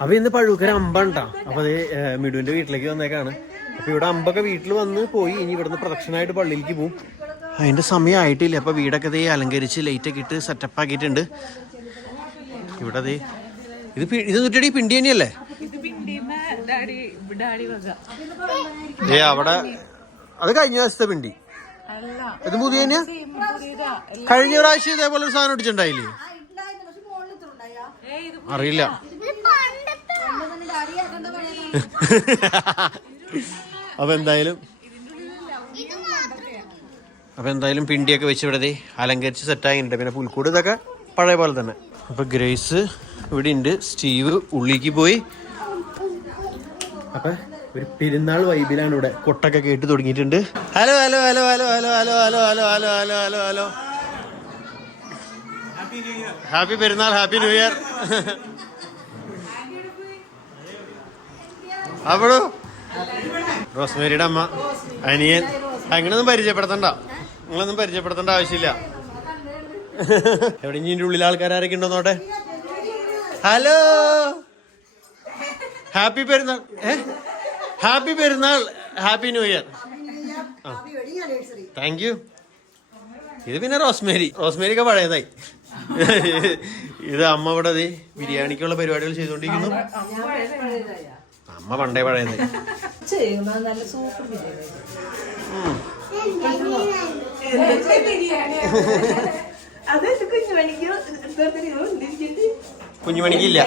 അപ്പൊ ഇന്ന് പഴുക്കര അമ്പണ്ടാ. അപ്പൊ അത് മിടുവിന്റെ വീട്ടിലേക്ക് വന്നേക്കാണ്. അപ്പൊ ഇവിടെ അമ്പൊക്കെ വീട്ടിൽ വന്ന് പോയി. ഇനി ഇവിടുന്ന് പ്രദക്ഷിണമായിട്ട് പള്ളിയിലേക്ക് പോകും. അതിന്റെ സമയമായിട്ടില്ല. അപ്പൊ വീടൊക്കെ അലങ്കരിച്ച് ലൈറ്റൊക്കെ ഇട്ട് സെറ്റപ്പ് ആക്കിയിട്ടുണ്ട്. ഇവിടെ ഇത് 100 പിണ്ടി തന്നെയല്ലേ? അവിടെ അത് കഴിഞ്ഞ ദിവസത്തെ പിണ്ടി. ഇത് പുതിയ തന്നെയാ? കഴിഞ്ഞ പ്രാവശ്യം ഇതേപോലെ ഒരു സാധനം ഇടിച്ചിട്ടുണ്ടായില്ലേ? അറിയില്ല. അപ്പൊ എന്തായാലും പിണ്ടിയൊക്കെ വെച്ച് ഇവിടെ അലങ്കരിച്ച് സെറ്റായിട്ടുണ്ട്. പിന്നെ പുൽക്കൂട് ഇതൊക്കെ പഴയ പോലെ തന്നെ. അപ്പൊ ഗ്രേസ് ഇവിടെ ഉണ്ട്. സ്റ്റീവ് ഉള്ളിലേക്ക് പോയി. അപ്പൊ ഒരു പെരുന്നാൾ വൈബിലാണ് ഇവിടെ. കൊട്ടൊക്കെ കേട്ട് തുടങ്ങിയിട്ടുണ്ട്. Hello hello hello hello hello hello hello hello hello hello hello hello happy പെരുന്നാൾ, ഹാപ്പി ന്യൂ ഇയർ. അപ്പോഴോ റോസ്മേരിയുടെ അമ്മ, അനിയൻ. അങ്ങനൊന്നും പരിചയപ്പെടുത്തണ്ട, നിങ്ങളൊന്നും പരിചയപ്പെടുത്തേണ്ട ആവശ്യമില്ല. എവിടെ ഇനി ഉള്ളിൽ ആൾക്കാരൊക്കെ ഉണ്ടോ നോട്ടെ. ഹലോ, ഹാപ്പി പെരുന്നാൾ. ഹാപ്പി പെരുന്നാൾ, happy new year. Thank you. ഇത് പിന്നെ റോസ്മേരിയൊക്കെ പഴയതായി. ഇത് അമ്മ ഇവിടെ ബിരിയാണിക്കുള്ള പരിപാടികൾ ചെയ്തുകൊണ്ടിരിക്കുന്നു. അമ്മ പണ്ടേ പഴയതായി. കുഞ്ഞുമണിക്കില്ല.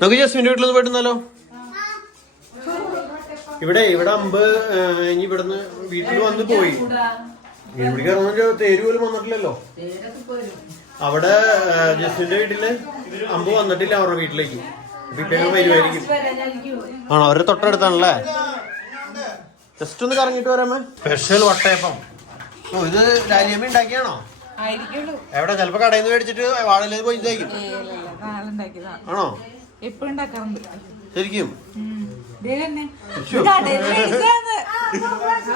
നമുക്ക് ജസ്മിന്റെ വീട്ടിലൊന്ന് പോയിട്ടുണ്ടല്ലോ. ഇവിടെ അമ്പ് ഇനി ഇവിടുന്ന് വീട്ടിൽ വന്ന് പോയി. ഇവിടെ തേര് പോലും വന്നിട്ടില്ലല്ലോ. അവിടെ ജസ്മിന്റെ വീട്ടില് അമ്പ് വന്നിട്ടില്ല അവരുടെ വീട്ടിലേക്ക്. ഇപ്പൊ വരുമായിരിക്കും. ആണോ? അവരുടെ തൊട്ടടുത്താണല്ലേ. ജസ്റ്റ് ഒന്ന് കറങ്ങിട്ട് വരാമേ. സ്പെഷ്യൽ വട്ടയപ്പം. ഓ, ഇത് ഡാലിയമ്മ ഉണ്ടാക്കിയാണോ? എവിടെ? ചിലപ്പോ കടയിൽ നിന്ന് മേടിച്ചിട്ട് വാഴയില് പോയി ഇതായിരിക്കും. ആണോ? ശരിക്കും?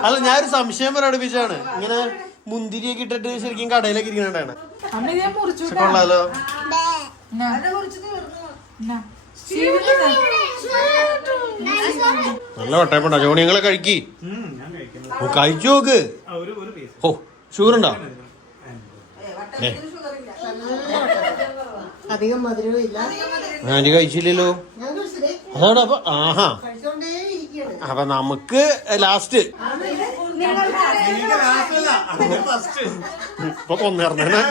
അല്ല, ഞാനൊരു സംശയം പ്രകടിപ്പിച്ചാണ്. ഇങ്ങനെ മുന്തിരിയൊക്കെ ഇട്ടിട്ട് ശരിക്കും കടയിലേക്ക് ഇരിക്കണാണ്. കൊള്ളാലോ. നല്ല വട്ടയപ്പുണ്ടോ? ജോണിയങ്ങളെ കഴിക്കി കഴിച്ചു നോക്ക്. ഓ, ഷുഗറുണ്ടോ? ആന്റി കഴിച്ചില്ലല്ലോ. അതാണ്. അപ്പൊ ആഹാ, അപ്പൊ നമുക്ക് ലാസ്റ്റ് ഇപ്പൊ കൊന്നേർന്നെ.